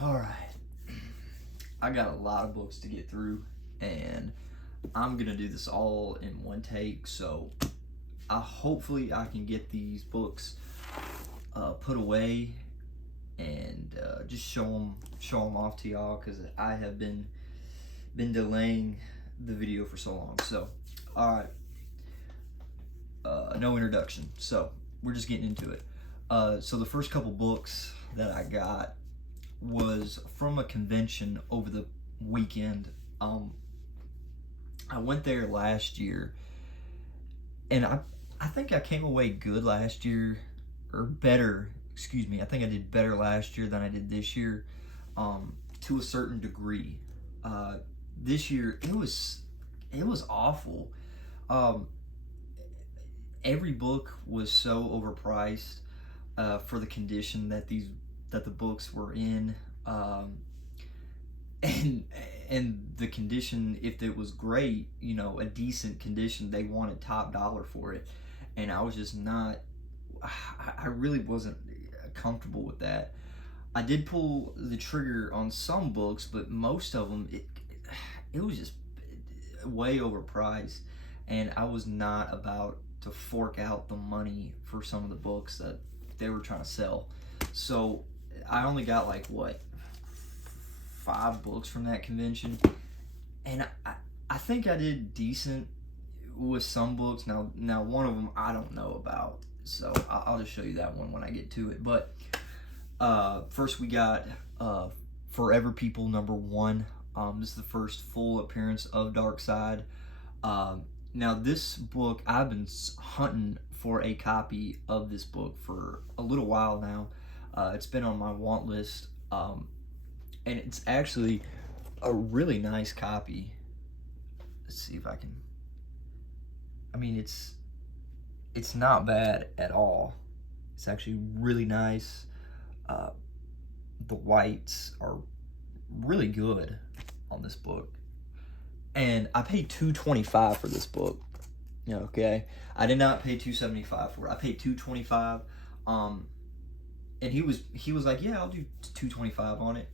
All right, I got a lot of books to get through, and I'm gonna do this all in one take. So, hopefully I can get these books put away and just show them off to y'all because I have been delaying the video for so long. So, all right, no introduction. So we're just getting into it. So the first couple books that I got was from a convention over the weekend. I went there last year, and I think I came away good last year, or better. Excuse me. I think I did better last year than I did this year, to a certain degree. This year it was awful. Um, every book was so overpriced for the condition that the books were in. And and the condition, if it was great, a decent condition, they wanted top dollar for it, and I was just not. I really wasn't comfortable with that. I did pull the trigger on some books, but most of them it was just way overpriced, and I was not about to fork out the money for some of the books that they were trying to sell. So I only got like what, 5 books from that convention, and I think I did decent with some books. Now one of them I don't know about, so I'll just show you that one when I get to it. But first we got Forever People #1. This is the first full appearance of Darkseid. Now this book, I've been hunting for a copy of this book for a little while now. It's been on my want list, and it's actually a really nice copy. Let's see if I can. I mean, it's not bad at all. It's actually really nice. The whites are really good on this book, and I paid $2.25 for this book. Okay, I did not pay $2.75 for it. I paid $2.25. And he was like, yeah, I'll do $2.25 on it.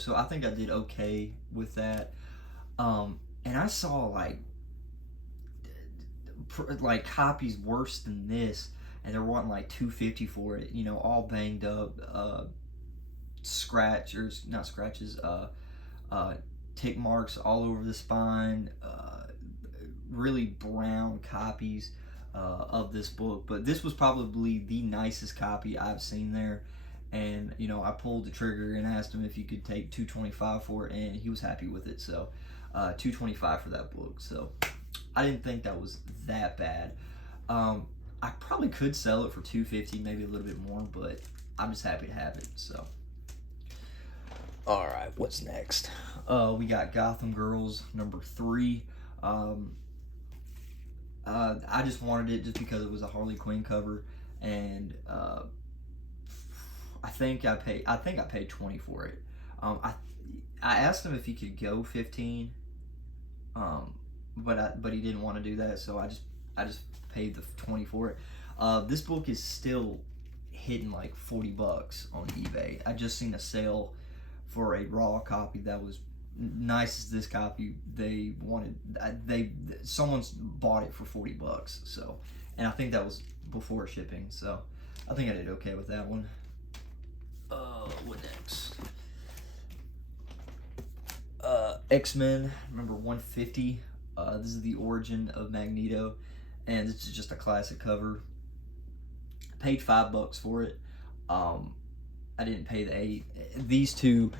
So I think I did okay with that. And I saw like copies worse than this, and they're wanting like $2.50 for it. All banged up, not scratches, tick marks all over the spine, really brown copies of this book. But this was probably the nicest copy I've seen there. And I pulled the trigger and asked him if he could take $2.25 for it, and he was happy with it. So $2.25 for that book. So I didn't think that was that bad. I probably could sell it for $2.50, maybe a little bit more, but I'm just happy to have it. So all right, what's next? We got Gotham Girls #3. I just wanted it just because it was a Harley Quinn cover, and I think I paid 20 for it. I asked him if he could go 15, but he didn't want to do that, so I just paid the 20 for it. This book is still hitting like $40 on eBay. I just seen a sale for a raw copy that was nice as this copy. Someone's bought it for $40. So, and I think that was before shipping. So I think I did okay with that one. What next? X-Men #150. This is the origin of Magneto, and this is just a classic cover. Paid $5 for it. I didn't pay the $8. These two,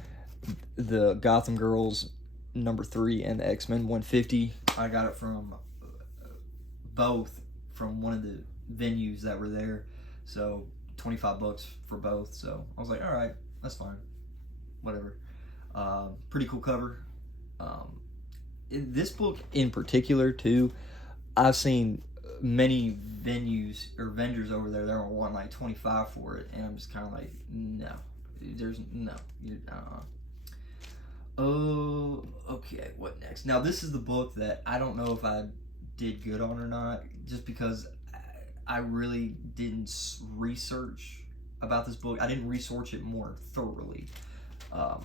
the Gotham Girls #3 and the X-Men 150, I got it from both from one of the venues that were there. So $25 for both. So I was like, all right, that's fine, whatever. Pretty cool cover. This book in particular too, I've seen many venues or vendors over there that are wanting like 25 for it, and I'm just kind of like, no, Oh, okay, what next? Now this is the book that I don't know if I did good on or not, just because I really didn't research about this book. I didn't research it more thoroughly. Um,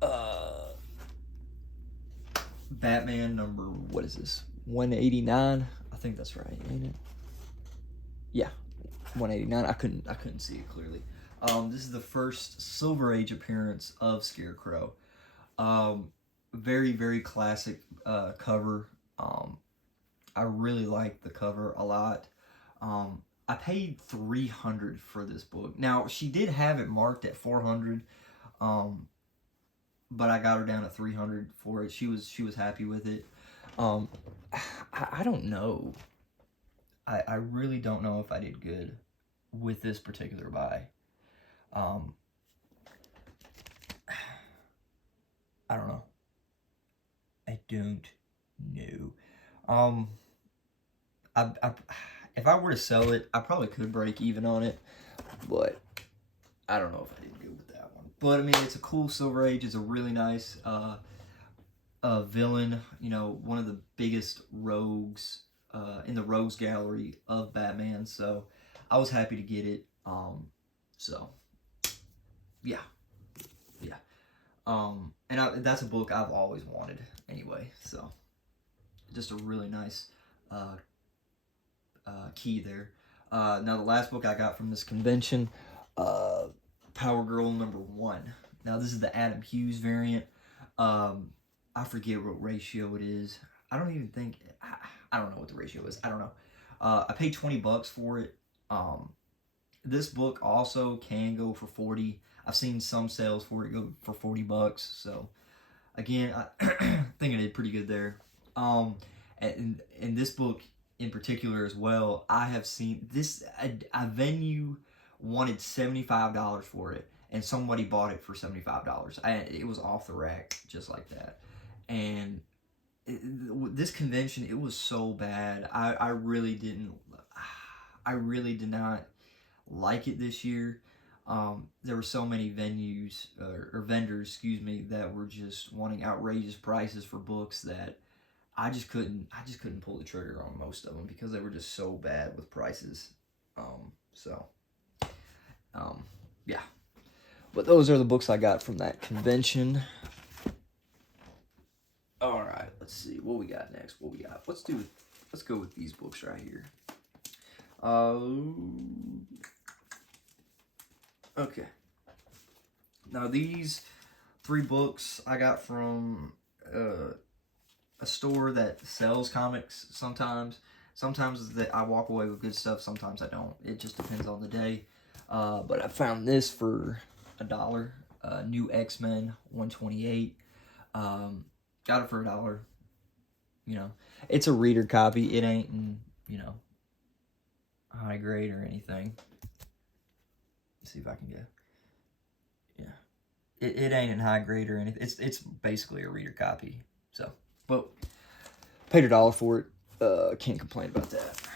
uh, Batman number, what is this? 189. I think that's right, ain't it? Yeah, 189. I couldn't see it clearly. This is the first Silver Age appearance of Scarecrow. Very, very classic cover. I really like the cover a lot. I paid $300 for this book. Now, she did have it marked at $400, but I got her down at $300 for it. She was happy with it. I don't know. I really don't know if I did good with this particular buy. I don't know. I don't know. If I were to sell it, I probably could break even on it, but I don't know if I did good with that one. But I mean, it's a cool Silver Age. It's a really nice villain. You know, one of the biggest rogues in the rogues gallery of Batman. So I was happy to get it. So yeah. And that's a book I've always wanted anyway. So just a really nice key there. Now the last book I got from this convention, Power Girl #1. Now this is the Adam Hughes variant. I forget what ratio it is. I don't even think, I don't know what the ratio is. I don't know. I paid $20 for it. This book also can go for $40. I've seen some sales for it go for $40. So again, I think I did pretty good there. And this book in particular as well, I have seen this, a venue wanted $75 for it, and somebody bought it for $75. It was off the rack just like that. And this convention, it was so bad. I really did not like it this year. There were so many venues or vendors, excuse me, that were just wanting outrageous prices for books that I just couldn't pull the trigger on most of them because they were just so bad with prices. Yeah. But those are the books I got from that convention. All right, let's see what we got next. Let's go with these books right here. Okay. Now these 3 books I got from a store that sells comics sometimes. Sometimes that I walk away with good stuff, sometimes I don't. It just depends on the day. But I found this for $1. New X-Men 128. Got it for $1. You know, it's a reader copy. It ain't in, high grade or anything. Let's see if I can get. Yeah, it ain't in high grade or anything. It's basically a reader copy. So, but paid $1 for it. Can't complain about that.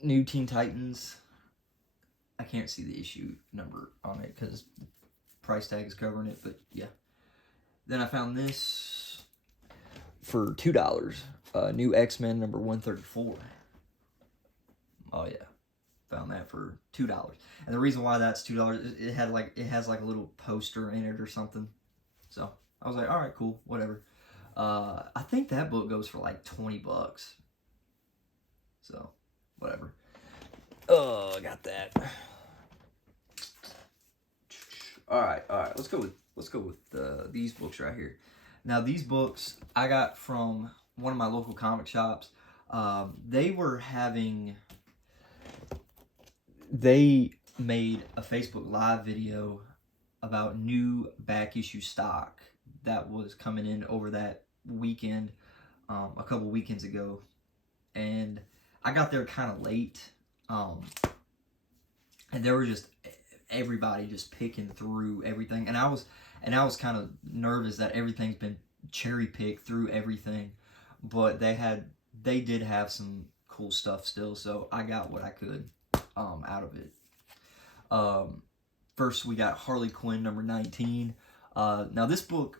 New Teen Titans. I can't see the issue number on it because the price tag is covering it. But yeah. Then I found this for $2. New X-Men number 134. Oh yeah, found that for $2. And the reason why that's $2, it has like a little poster in it or something. So I was like, all right, cool, whatever. I think that book goes for like $20. So whatever. Oh, I got that. All right. Let's go with these books right here. Now these books I got from one of my local comic shops. They made a Facebook Live video about new back issue stock that was coming in over that weekend, a couple weekends ago, and I got there kind of late, and there were just everybody just picking through everything, and I was kind of nervous that everything's been cherry picked through everything, but they did have some cool stuff still, so I got what I could out of it. First we got Harley Quinn number 19. Now this book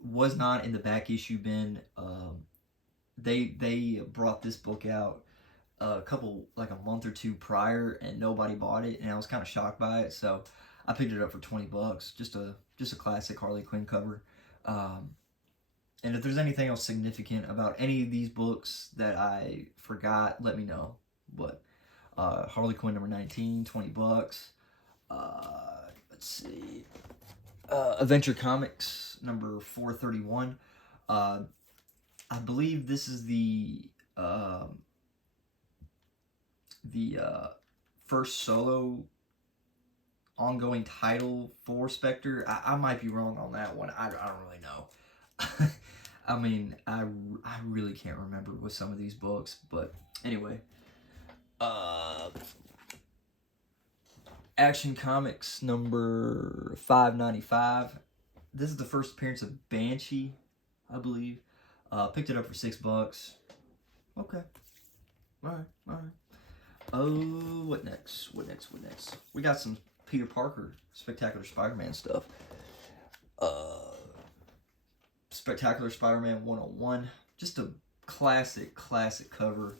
was not in the back issue bin. They brought this book out like a month or two prior, and nobody bought it, and I was kind of shocked by it. So I picked it up for $20. Just a classic Harley Quinn cover. And if there's anything else significant about any of these books that I forgot, let me know. But Harley Quinn number 19, $20. Let's see. Adventure Comics number 431. I believe this is the first solo ongoing title for Spectre. I might be wrong on that one. I don't really know. I mean, I really can't remember with some of these books, but anyway. Action Comics number 595. This is the first appearance of Banshee, I believe. Picked it up for $6. Okay. Alright. Oh, what next? We got some Peter Parker Spectacular Spider-Man stuff. Spectacular Spider-Man 101. Just a classic cover.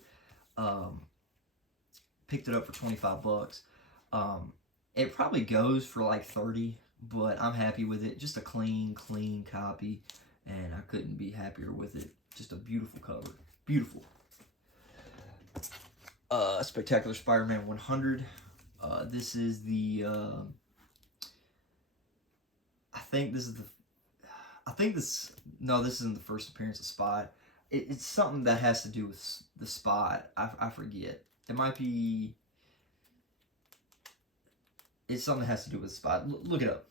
Picked it up for $25. It probably goes for like 30, but I'm happy with it. Just a clean copy, and I couldn't be happier with it. Just a beautiful cover. Beautiful. Spectacular Spider-Man 100. This is the this isn't the first appearance of Spot. It's something that has to do with the Spot. I forget. It might be. It's something that has to do with Spot. Look it up.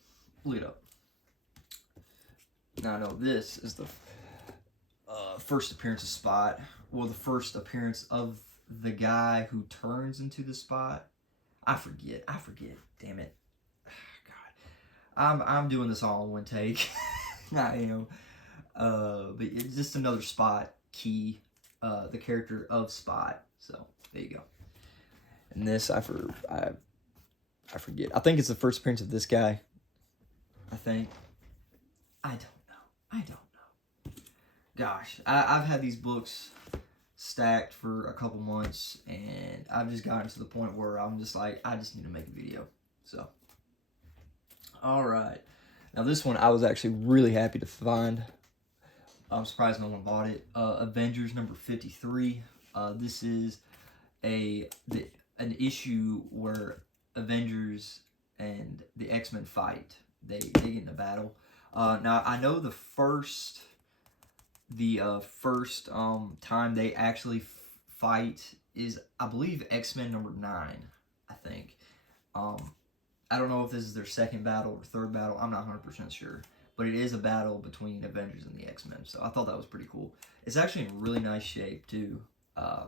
Now I know this is the first appearance of Spot. Well, the first appearance of the guy who turns into the Spot. I forget. Damn it. God. I'm doing this all in one take. I am. But it's just another Spot key. The character of Spot. So there you go. And this I forget. I think it's the first appearance of this guy. I think. I don't know. Gosh, I've had these books stacked for a couple months, and I've just gotten to the point where I'm just like, I just need to make a video. So, all right. Now this one I was actually really happy to find. I'm surprised no one bought it. Avengers number 53. This is an issue where Avengers and the X-Men fight. They get in a battle. Now I know the first time they actually fight is, I believe, X-Men number 9. I think. I don't know if this is their second battle or third battle. I'm not 100% sure, but it is a battle between Avengers and the X-Men. So I thought that was pretty cool. It's actually in really nice shape too. I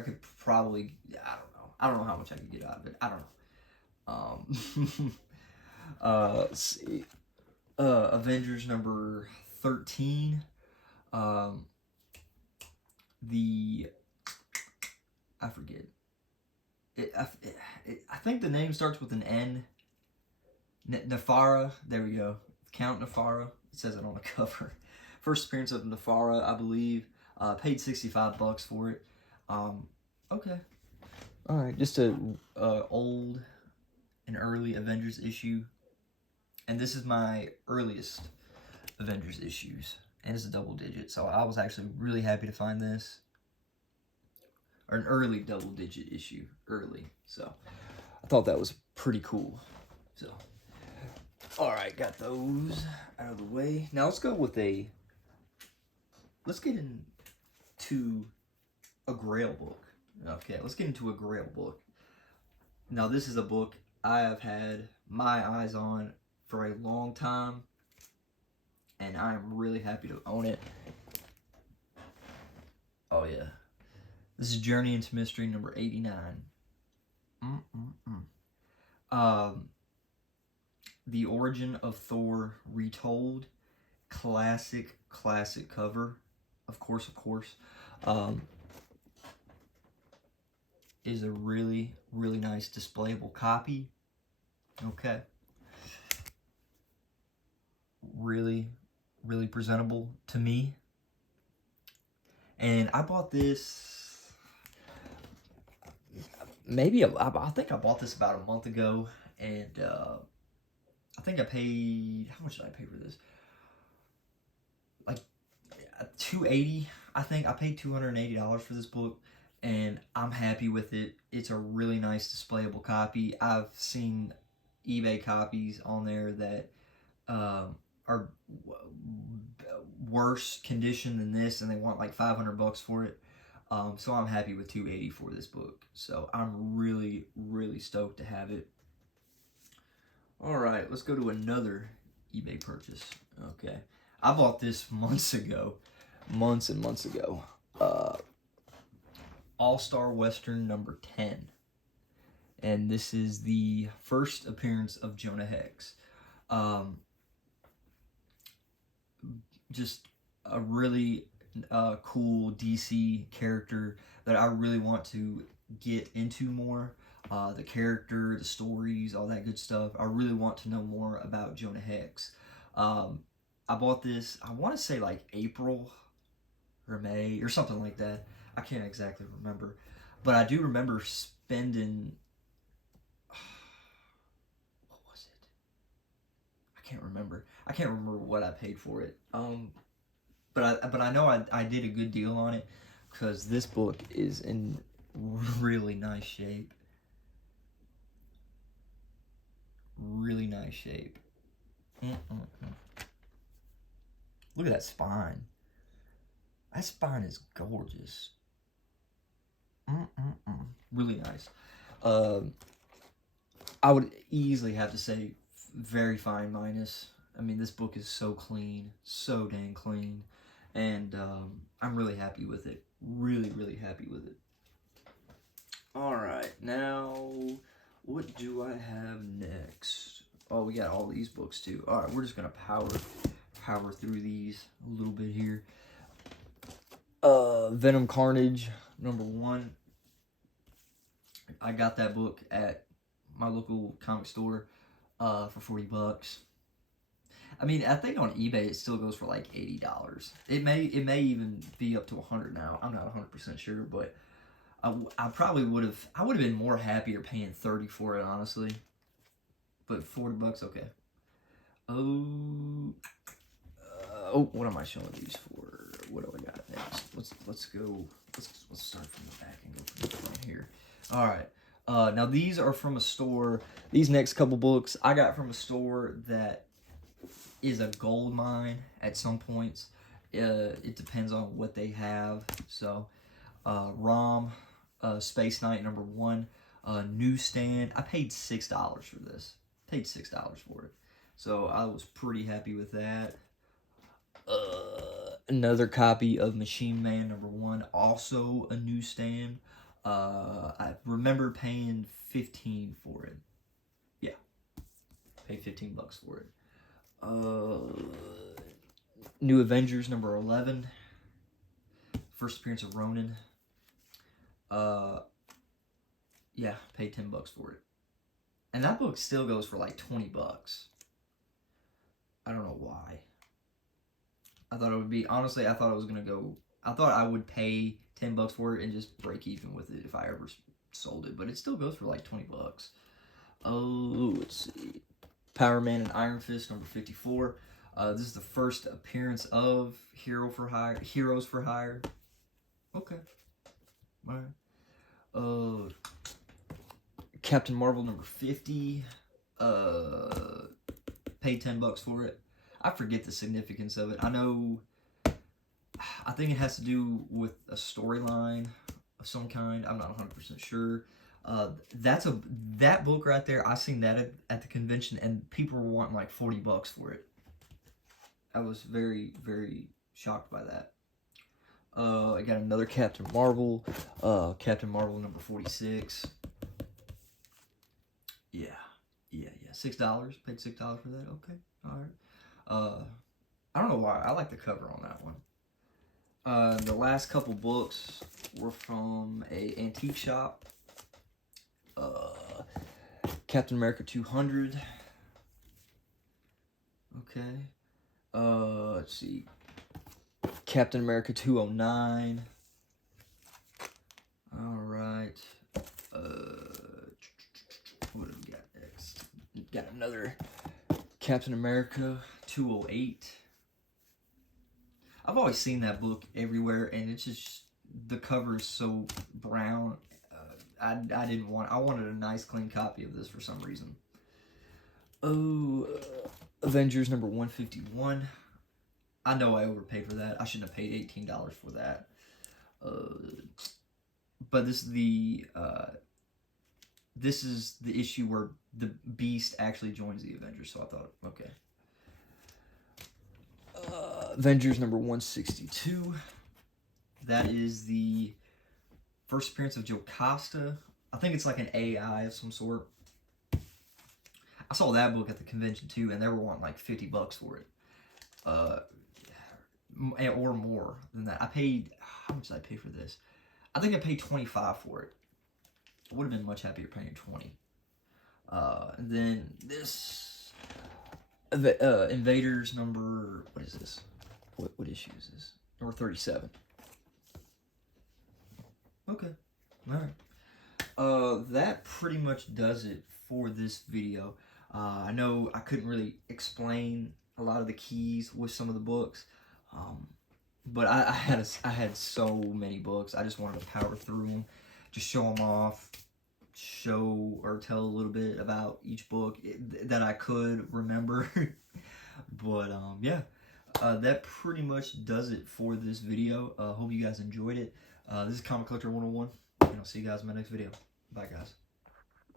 could probably, I don't know how much I could get out of it. I don't know. Let's see. Avengers number 13. I forget. I think the name starts with an N. Nefara. There we go. Count Nefara. It says it on the cover. First appearance of Nefara, I believe. Paid $65 for it. Okay. All right. Just a old and early Avengers issue. And this is my earliest Avengers issues. And it's a double digit. So I was actually really happy to find this. Or an early double digit issue. Early. So I thought that was pretty cool. So, alright, got those out of the way. Now let's go with let's get into a Grail book. Okay, let's get into a Grail book. Now this is a book I have had my eyes on for a long time, and I'm really happy to own it. Oh yeah. This is Journey into Mystery number 89. The Origin of Thor Retold. Classic cover. Of course. Is a really nice displayable copy. Okay. Really presentable to me. And I bought this, maybe I think I bought this about a month ago, and I think I paid, how much did I pay for this? Like $280. I think I paid $280 for this book, and I'm happy with it. It's a really nice displayable copy. I've seen eBay copies on there that are worse condition than this, and they want like $500 for it. So I'm happy with $280 for this book. So I'm really, really stoked to have it. All right, let's go to another eBay purchase. Okay, I bought this months ago, months and months ago. All-Star Western number 10, and this is the first appearance of Jonah Hex. Just a really cool DC character that I really want to get into more. The character, the stories, all that good stuff. I really want to know more about Jonah Hex. I bought this, I want to say like April or May or something like that. I can't exactly remember. But I do remember spending... what was it? I can't remember. I can't remember what I paid for it. But I know I did a good deal on it, because this book is in really nice shape. Really nice shape. Look at that spine. That spine is gorgeous. Really nice. I would easily have to say very fine minus. I mean, this book is so clean, so dang clean, and I'm really happy with it. Really, really happy with it. All right, now what do I have next? Oh, we got all these books too. All right, we're just gonna power through these a little bit here. Venom Carnage number 1. I got that book at my local comic store for $40. I mean, I think on eBay it still goes for like $80. It may even be up to $100 now. I'm not 100% sure, but I probably would have been more happier paying $30 for it, honestly. But $40, okay. Oh, what am I showing these for? What do I got next? Let's go. Let's start from the back and go from the front here. All right. Now these are from a store. These next couple books I got from a store that is a gold mine at some points. It depends on what they have. So, ROM, Space Knight number 1, newsstand. I paid $6 for this. Paid $6 for it. So I was pretty happy with that. Another copy of Machine Man number 1, also a newsstand. I remember paying $15 for it. Yeah, paid $15 for it. New Avengers number 11, first appearance of Ronan. Yeah, paid $10 for it, and that book still goes for like $20. I don't know why. I thought it would be, honestly, I thought it was gonna go. I thought I would pay $10 for it and just break even with it if I ever sold it, but it still goes for like $20. Oh, let's see. Power Man and Iron Fist number 54. This is the first appearance of Heroes for Hire. Okay. Alright. Captain Marvel number 50. Paid $10 for it. I forget the significance of it. I think it has to do with a storyline of some kind. I'm not 100% sure. That book right there, I seen that at the convention, and people were wanting like $40 for it. I was very, very shocked by that. I got another Captain Marvel. Captain Marvel number 46. Yeah. $6. Paid $6 for that. Okay. Alright. I don't know why. I like the cover on that one. The last couple books were from a antique shop. Captain America 200. Okay. Let's see. Captain America 209. Alright. Got another Captain America 208. I've always seen that book everywhere, and it's just, the cover is so brown. I wanted a nice clean copy of this for some reason. Oh, Avengers number 151. I know I overpaid for that. I shouldn't have paid $18 for that. But this is the issue where the Beast actually joins the Avengers, so I thought, okay. Avengers number 162. That is the first appearance of Jocasta. I think it's like an AI of some sort. I saw that book at the convention too, and they were wanting like $50 for it. Or more than that. I paid, how much did I pay for this? I think I paid $25 for it. I would have been much happier paying $20. And then this, Invaders number, what is this? What issue is this? Number 37. Okay, alright. That pretty much does it for this video. I know I couldn't really explain a lot of the keys with some of the books, but I had so many books. I just wanted to power through them, just show them off, show or tell a little bit about each book that I could remember. But yeah, that pretty much does it for this video. Hope you guys enjoyed it. This is Comic Collector 101, and I'll see you guys in my next video. Bye, guys.